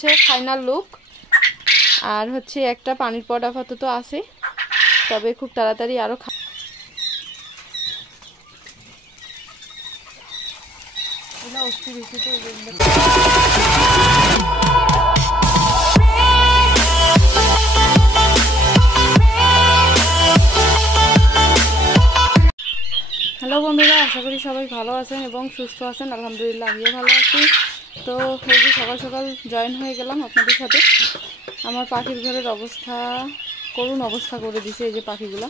হচ্ছে final look. আর হচ্ছে একটা পানির পট আপাতত আছে, তবে খুব তাড়াতাড়ি আরও হ্যালো বন্ধুরা, আশা করি সবাই ভালো আছেন এবং সুস্থ আছেন। আলহামদুলিল্লাহ আমিও ভালো আছি। তো এই যে সকাল সকাল জয়েন হয়ে গেলাম আপনাদের সাথে। আমার পাখির ঘরের অবস্থা করুণ অবস্থা করে দিছে। এই যে পাখিগুলো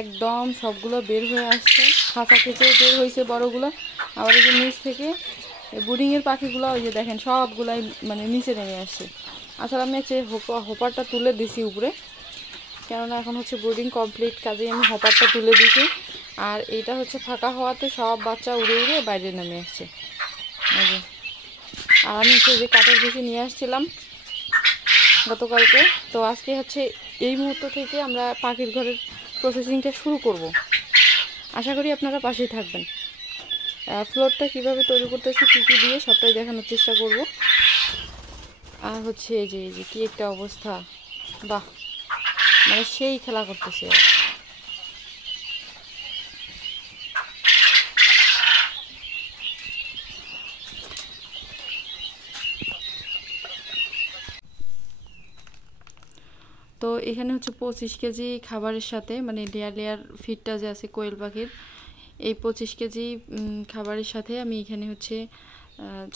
একদম সবগুলো বের হয়ে আসছে, খাঁচা থেকেও বের হয়েছে বড়গুলো, আবার এই যে নিচ থেকে বুডিংয়ের পাখিগুলো ওই যে দেখেন সবগুলাই মানে নিচে নেমে আসছে। আসলে আমি হচ্ছে হোপারটা তুলে দিছি উপরে, কেননা এখন হচ্ছে ব্রুডিং কমপ্লিট, কাজেই আমি হপারটা তুলে দিছি। আর এইটা হচ্ছে ফাঁকা হওয়াতে সব বাচ্চা উড়ে উড়ে বাইরে নেমে আসছে। আর আমি হচ্ছে যে কাঠের ভুসি নিয়ে আসছিলাম গতকালকে, তো আজকে হচ্ছে এই মুহূর্ত থেকে আমরা পাখির ঘরের প্রসেসিংটা শুরু করব। আশা করি আপনারা পাশেই থাকবেন। ফ্লোরটা কিভাবে তৈরি করতেছি, কী কী দিয়ে, সবটাই দেখানোর চেষ্টা করব। আর হচ্ছে এই যে কি একটা অবস্থা, বাহ, মানে সেই খেলা করতেছে। তো এখানে হচ্ছে 25 কেজি খাবারের সাথে, মানে লেয়ার লেয়ার ফিডটা যে আছে কোয়েল পাখির, এই 25 কেজি খাবারের সাথে আমি এখানে হচ্ছে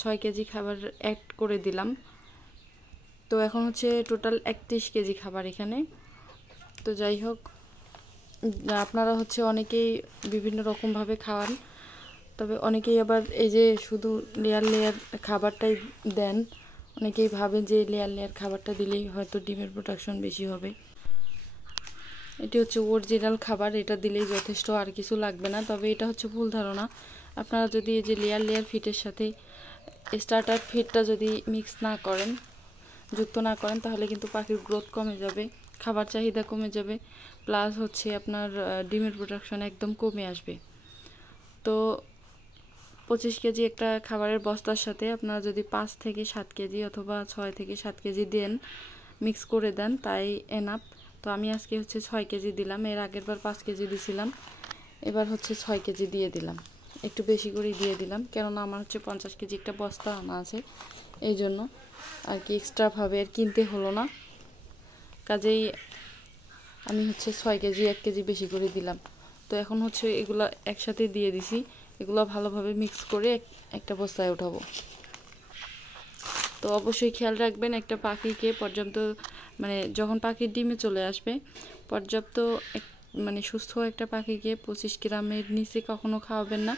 6 কেজি খাবার অ্যাড করে দিলাম। তো এখন হচ্ছে টোটাল 31 কেজি খাবার এখানে। তো যাই হোক, আপনারা হচ্ছে অনেকেই বিভিন্ন রকমভাবে খাওয়ান, তবে অনেকেই আবার এই যে শুধু লেয়ার লেয়ার খাবারটাই দেন। অনেকেই ভাবেন যে লেয়ার লেয়ার খাবারটা দিলেই হয়তো ডিমের প্রোডাকশন বেশি হবে। এটি হচ্ছে অরিজিনাল খাবার, এটা দিলেই যথেষ্ট, আর কিছু লাগবে না। তবে এটা হচ্ছে ভুল ধারণা। আপনারা যদি এই যে লেয়ার লেয়ার ফিটের সাথে স্টার্টার ফিডটা যদি মিক্স না করেন, যুক্ত না করেন, তাহলে কিন্তু পাখির গ্রোথ কমে যাবে, খাবার চাহিদা কমে যাবে, প্লাস হচ্ছে আপনার ডিমের প্রোডাকশন একদম কমে আসবে। তো 25 কেজি একটা খাবারের বস্তার সাথে আপনারা যদি 5 থেকে 7 কেজি অথবা 6 থেকে 7 কেজি দেন, মিক্স করে দেন, তাই এনাফ। তো আমি আজকে হচ্ছে 6 কেজি দিলাম, এর আগের বার 5 কেজি দিছিলাম, এবার হচ্ছে 6 কেজি দিয়ে দিলাম, একটু বেশি করেই দিয়ে দিলাম, কেননা আমার হচ্ছে 50 কেজি একটা বস্তা আনা আছে, এই জন্য আর কি এক্সট্রাভাবে আর কিনতে হলো না। কাজেই আমি হচ্ছে 6 কেজি 1 কেজি বেশি করে দিলাম। তো এখন হচ্ছে এগুলা একসাথে দিয়ে দিছি, এগুলো ভালোভাবে মিক্স করে একটা বস্তায় উঠাবো। তো অবশ্যই খেয়াল রাখবেন একটা পাখিকে পর্যাপ্ত, মানে যখন পাখির ডিমে চলে আসবে, পর্যাপ্ত মানে সুস্থ একটা পাখিকে 25 গ্রামের নিচে কখনো খাওয়াবেন না,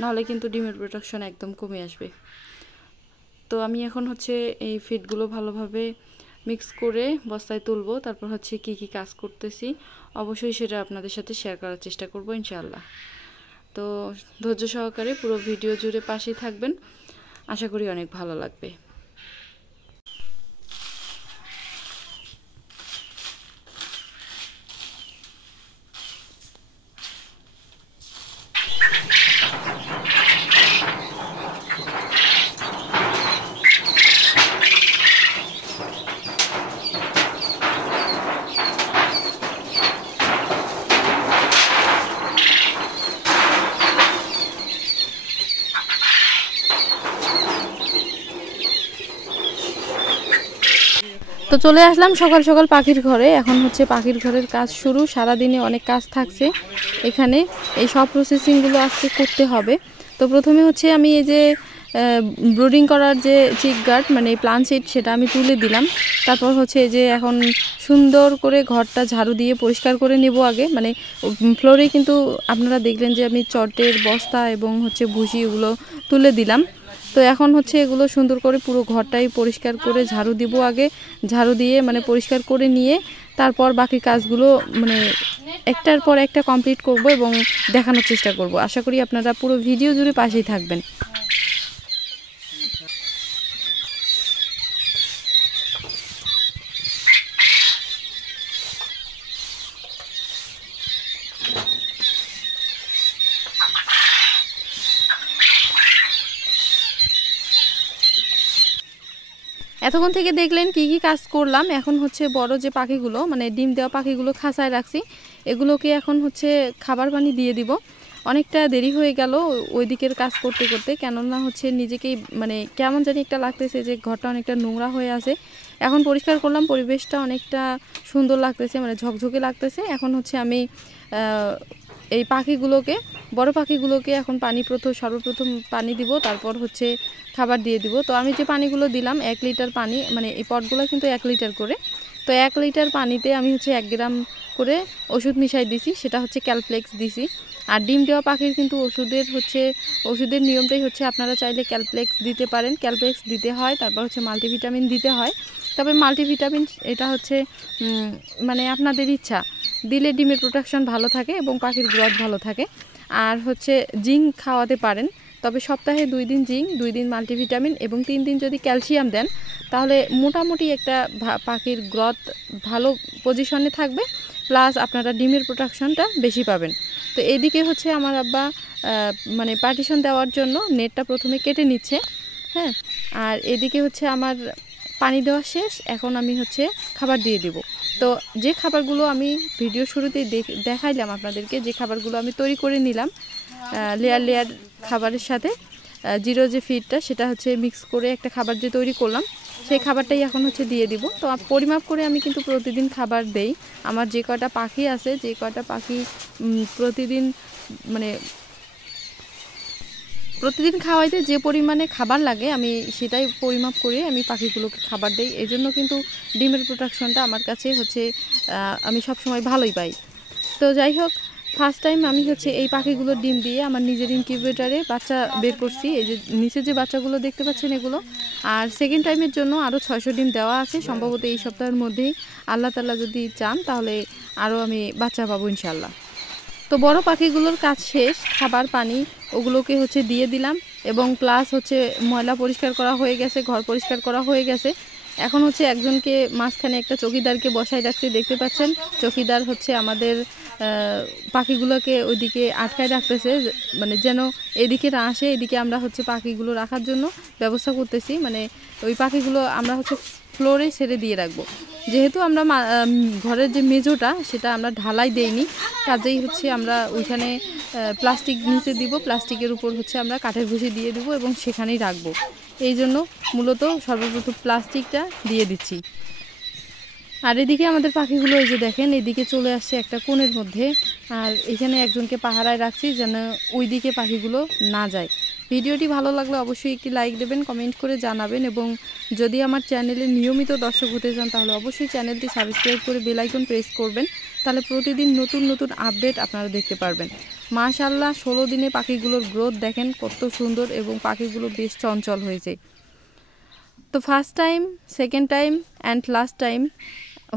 নাহলে কিন্তু ডিমের প্রোডাকশন একদম কমে আসবে। তো আমি এখন হচ্ছে এই ফিডগুলো ভালোভাবে মিক্স করে বস্তায় তুলবো, তারপর হচ্ছে কি কি কাজ করতেছি অবশ্যই সেটা আপনাদের সাথে শেয়ার করার চেষ্টা করব ইনশাআল্লাহ। তো ধৈর্য সহকারে পুরো ভিডিও জুড়ে পাশেই থাকবেন, আশা করি অনেক ভালো লাগবে। তো চলে আসলাম সকাল সকাল পাখির ঘরে। এখন হচ্ছে পাখির ঘরের কাজ শুরু, সারা দিনে অনেক কাজ থাকছে এখানে, এই সব প্রসেসিংগুলো আজকে করতে হবে। তো প্রথমে হচ্ছে আমি এই যে ব্রুডিং করার যে চিক গার্ড, মানে প্লান সিট, সেটা আমি তুলে দিলাম। তারপর হচ্ছে এই যে এখন সুন্দর করে ঘরটা ঝাড়ু দিয়ে পরিষ্কার করে নেব আগে, মানে ফ্লোরে কিন্তু আপনারা দেখলেন যে আমি চটের বস্তা এবং হচ্ছে ভুসি এগুলো তুলে দিলাম। তো এখন হচ্ছে এগুলো সুন্দর করে পুরো ঘরটাই পরিষ্কার করে ঝাড়ু দিব আগে, ঝাড়ু দিয়ে মানে পরিষ্কার করে নিয়ে তারপর বাকি কাজগুলো মানে একটার পর একটা কমপ্লিট করব এবং দেখানোর চেষ্টা করব। আশা করি আপনারা পুরো ভিডিও জুড়ে পাশেই থাকবেন। এতক্ষণ থেকে দেখলেন কি কি কাজ করলাম। এখন হচ্ছে বড় যে পাখিগুলো মানে ডিম দেওয়া পাখিগুলো খাঁচায় রাখছি, এগুলোকে এখন হচ্ছে খাবার পানি দিয়ে দিব। অনেকটা দেরি হয়ে গেল ওই দিকের কাজ করতে করতে, কেননা হচ্ছে নিজেকেই মানে কেমন জানি একটা লাগতেছে যে ঘরটা অনেকটা নোংরা হয়ে আছে। এখন পরিষ্কার করলাম, পরিবেশটা অনেকটা সুন্দর লাগতেছে, মানে ঝকঝকে লাগতেছে। এখন হচ্ছে আমি এই পাখিগুলোকে, বড় পাখিগুলোকে এখন সর্বপ্রথম পানি দিব, তারপর হচ্ছে খাবার দিয়ে দিব। তো আমি যে পানিগুলো দিলাম 1 লিটার পানি, মানে এই পটগুলো কিন্তু 1 লিটার করে। তো 1 লিটার পানিতে আমি হচ্ছে 1 গ্রাম করে ওষুধ মিশাই দিছি, সেটা হচ্ছে ক্যালপ্লেক্স দিছি। আর ডিম দেওয়া পাখির কিন্তু ওষুধের নিয়মটাই হচ্ছে আপনারা চাইলে ক্যালপ্লেক্স দিতে পারেন, ক্যালপ্লেক্স দিতে হয়, তারপর হচ্ছে মাল্টিভিটামিন দিতে হয়। তবে মাল্টিভিটামিন এটা হচ্ছে মানে আপনাদের ইচ্ছা, দিলে ডিমের প্রোডাকশন ভালো থাকে এবং পাখির গ্রোথ ভালো থাকে। আর হচ্ছে জিঙ্ক খাওয়াতে পারেন, তবে সপ্তাহে 2 দিন জিঙ্ক, 2 দিন মাল্টিভিটামিন এবং 3 দিন যদি ক্যালসিয়াম দেন, তাহলে মোটামুটি একটা পাখির গ্রোথ ভালো পজিশনে থাকবে, প্লাস আপনারা ডিমের প্রোডাকশনটা বেশি পাবেন। তো এইদিকে হচ্ছে আমার আব্বা মানে পার্টিশন দেওয়ার জন্য নেটটা প্রথমে কেটে নিচ্ছে, হ্যাঁ। আর এদিকে হচ্ছে আমার পানি দেওয়া শেষ, এখন আমি হচ্ছে খাবার দিয়ে দিব। তো যে খাবারগুলো আমি ভিডিও শুরুতেই দেখাইলাম আপনাদেরকে, যে খাবারগুলো আমি তৈরি করে নিলাম লেয়ার খাবারের সাথে, জিরো যে ফিডটা সেটা হচ্ছে মিক্স করে একটা খাবার যে তৈরি করলাম, সেই খাবারটাই এখন হচ্ছে দিয়ে দিব। তো পরিমাপ করে আমি কিন্তু প্রতিদিন খাবার দেই। আমার যে কটা পাখি আছে, যে কটা পাখি প্রতিদিন মানে প্রতিদিন খাওয়াইতে যে পরিমাণে খাবার লাগে আমি সেটাই পরিমাপ করে আমি পাখিগুলোকে খাবার দেই। এই জন্য কিন্তু ডিমের প্রোডাকশনটা আমার কাছে হচ্ছে আমি সবসময় ভালোই পাই। তো যাই হোক, ফার্স্ট টাইম আমি হচ্ছে এই পাখিগুলোর ডিম দিয়ে আমার নিজের ইনকিউবেটারে বাচ্চা বের করছি। এই যে নিচে যে বাচ্চাগুলো দেখতে পাচ্ছেন এগুলো। আর সেকেন্ড টাইমের জন্য আরও 600 ডিম দেওয়া আছে, সম্ভবত এই সপ্তাহের মধ্যেই আল্লাহ তাআলা যদি চান তাহলে আরও আমি বাচ্চা পাবো ইনশাল্লাহ। তো বড় পাখিগুলোর কাজ শেষ, খাবার পানি ওগুলোকে হচ্ছে দিয়ে দিলাম এবং প্লাস হচ্ছে ময়লা পরিষ্কার করা হয়ে গেছে, ঘর পরিষ্কার করা হয়ে গেছে। এখন হচ্ছে একজনকে মাঝখানে একটা চকিদারকে বসাই রাখছি, দেখতে পাচ্ছেন। চকিদার হচ্ছে আমাদের পাখিগুলোকে ওইদিকে আটকায় রাখতেছে, মানে যেন এদিকে না আসে, এদিকে আমরা হচ্ছে পাখিগুলো রাখার জন্য ব্যবস্থা করতেছি। মানে ওই পাখিগুলো আমরা হচ্ছে ফ্লোরে ছেড়ে দিয়ে রাখবো, যেহেতু আমরা ঘরের যে মেঝোটা সেটা আমরা ঢালাই দেইনি, কাজেই হচ্ছে আমরা ওইখানে প্লাস্টিক নিচে দিব, প্লাস্টিকের উপর হচ্ছে আমরা কাঠের ভুসি দিয়ে দিব এবং সেখানেই রাখবো। এই জন্য মূলত সর্বপ্রথম প্লাস্টিকটা দিয়ে দিচ্ছি। আর এদিকে আমাদের পাখিগুলো এই যে দেখেন, এদিকে চলে আসছে একটা কোণের মধ্যে, আর এখানে একজনকে পাহারায় রাখছি যেন ওই দিকে পাখিগুলো না যায়। ভিডিওটি ভালো লাগলে অবশ্যই একটি লাইক দেবেন, কমেন্ট করে জানাবেন, এবং যদি আমার চ্যানেলে নিয়মিত দর্শক হতে চান তাহলে অবশ্যই চ্যানেলটি সাবস্ক্রাইব করে বেল আইকন প্রেস করবেন, তাহলে প্রতিদিন নতুন নতুন আপডেট আপনারা দেখতে পারবেন। মাশাআল্লাহ 16 দিনে পাখিগুলোর গ্রোথ দেখেন কত সুন্দর, এবং পাখিগুলো বেশ চঞ্চল হয়েছে। তো first time, second time and last time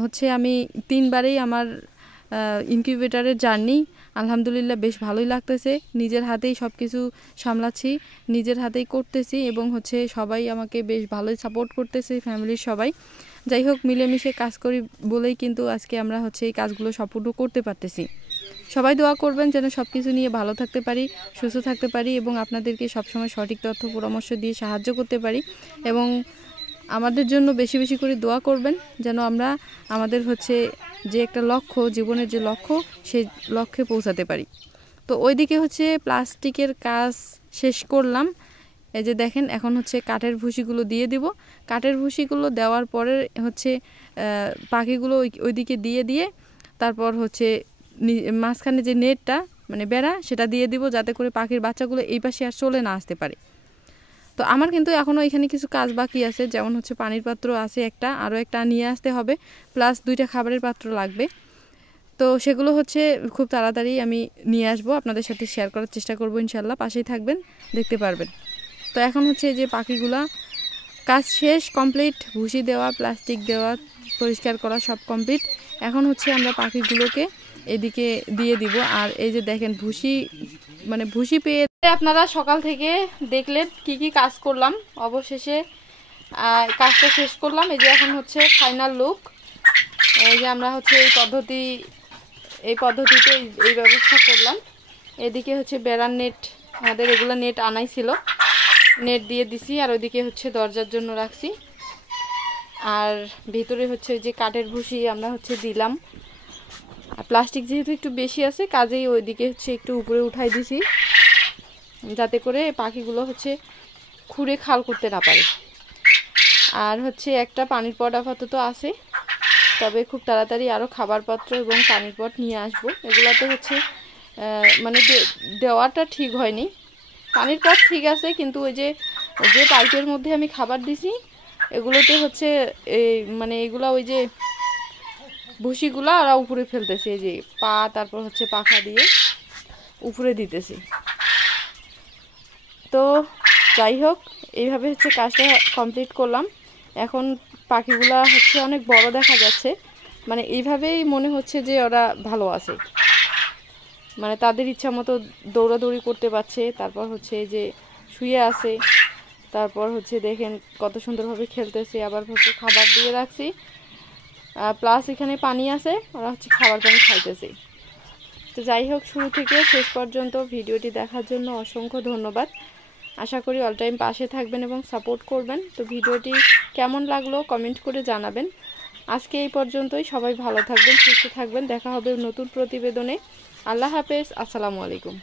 হচ্ছে আমি 3 বারেই আমার ইনকিউবেটারের জার্নি আলহামদুলিল্লাহ বেশ ভালোই লাগতেছে। নিজের হাতেই সব কিছু সামলাচ্ছি, নিজের হাতেই করতেছি, এবং হচ্ছে সবাই আমাকে বেশ ভালোই সাপোর্ট করতেছে, ফ্যামিলির সবাই। যাই হোক, মিলেমিশে কাজ করি বলেই কিন্তু আজকে আমরা হচ্ছে এই কাজগুলো সম্পূর্ণ করতে পারতেছি। সবাই দোয়া করবেন যেন সব কিছু নিয়ে ভালো থাকতে পারি, সুস্থ থাকতে পারি, এবং আপনাদেরকে সবসময় সঠিক তথ্য পরামর্শ দিয়ে সাহায্য করতে পারি। এবং আমাদের জন্য বেশি বেশি করে দোয়া করবেন যেন আমরা আমাদের হচ্ছে যে একটা লক্ষ্য, জীবনের যে লক্ষ্য, সেই লক্ষ্যে পৌঁছাতে পারি। তো ওইদিকে হচ্ছে প্লাস্টিকের কাজ শেষ করলাম। এই যে দেখেন, এখন হচ্ছে কাঠের ভুসিগুলো দিয়ে দিব। কাঠের ভুসিগুলো দেওয়ার পরে হচ্ছে পাখিগুলো ওইদিকে দিয়ে তারপর হচ্ছে মাঝখানে যে নেটটা মানে বেড়া সেটা দিয়ে দিব, যাতে করে পাখির বাচ্চাগুলো এই পাশে আর চলে না আসতে পারে। তো আমার কিন্তু এখনও এখানে কিছু কাজ বাকি আছে, যেমন হচ্ছে পানির পাত্র আছে একটা, আরও একটা নিয়ে আসতে হবে, প্লাস 2টা খাবারের পাত্র লাগবে। তো সেগুলো হচ্ছে খুব তাড়াতাড়ি আমি নিয়ে আসবো, আপনাদের সাথে শেয়ার করার চেষ্টা করবো ইনশাল্লাহ। পাশেই থাকবেন, দেখতে পারবেন। তো এখন হচ্ছে যে পাখিগুলা কাজ শেষ, কমপ্লিট, ভুসি দেওয়া, প্লাস্টিক দেওয়া, পরিষ্কার করা সব কমপ্লিট। এখন হচ্ছে আমরা পাখিগুলোকে এদিকে দিয়ে দিব। আর এই যে দেখেন ভুসি পেয়ে আপনারা সকাল থেকে দেখলেন কি কি কাজ করলাম, অবশেষে কাজটা শেষ করলাম। এই যে এখন হচ্ছে ফাইনাল লুক। এই যে আমরা হচ্ছে এই পদ্ধতিতে এই ব্যবস্থা করলাম। এদিকে হচ্ছে বেড়ার নেট, আমাদের রেগুলার নেট আনাই ছিল, নেট দিয়ে দিছি, আর ওইদিকে হচ্ছে দরজার জন্য রাখছি। আর ভিতরে হচ্ছে যে কাঠের ভুসি আমরা হচ্ছে দিলাম। আর প্লাস্টিক যেহেতু একটু বেশি আছে কাজেই ওইদিকে হচ্ছে একটু উপরে উঠাই দিছি, যাতে করে পাখিগুলো হচ্ছে খুঁড়ে খাল করতে না পারে। আর হচ্ছে একটা পানির পট আপাতত আছে, তবে খুব তাড়াতাড়ি আরও খাবার পাত্র এবং পানির পট নিয়ে আসবো। এগুলাতে হচ্ছে মানে দেওয়াটা ঠিক হয়নি, পানির পট ঠিক আছে, কিন্তু ওই যে পাইপের মধ্যে আমি খাবার দিছি এগুলোতে হচ্ছে এই মানে এগুলা ওই যে ভুসিগুলা ওরা উপরে ফেলতেছে, এই যে পা তারপর হচ্ছে পাখা দিয়ে উপরে দিতেছি। তো যাই হোক, এইভাবে হচ্ছে কাজটা কমপ্লিট করলাম। এখন পাখিগুলা হচ্ছে অনেক বড় দেখা যাচ্ছে, মানে এইভাবেই মনে হচ্ছে যে ওরা ভালো আছে, মানে তাদের ইচ্ছা মতো দৌড়াদৌড়ি করতে পারছে। তারপর হচ্ছে যে শুয়ে আছে, তারপর হচ্ছে দেখেন কত সুন্দরভাবে খেলতেছে। আবার হচ্ছে খাবার দিয়ে রাখছি, প্লাস এখানে পানি আছে, ওরা হচ্ছে খাবার পানি খাইতেছে। তো যাই হোক, শুরু থেকে শেষ পর্যন্ত ভিডিওটি দেখার জন্য অসংখ্য ধন্যবাদ। আশা করি অল টাইম পাশে থাকবেন এবং সাপোর্ট করবেন। তো ভিডিওটি কেমন লাগলো কমেন্ট করে জানাবেন। আজকে এই পর্যন্তই, সবাই ভালো থাকবেন, সুস্থ থাকবেন, দেখা হবে নতুন প্রতিবেদনে। আল্লাহ হাফেজ, আসসালামু আলাইকুম।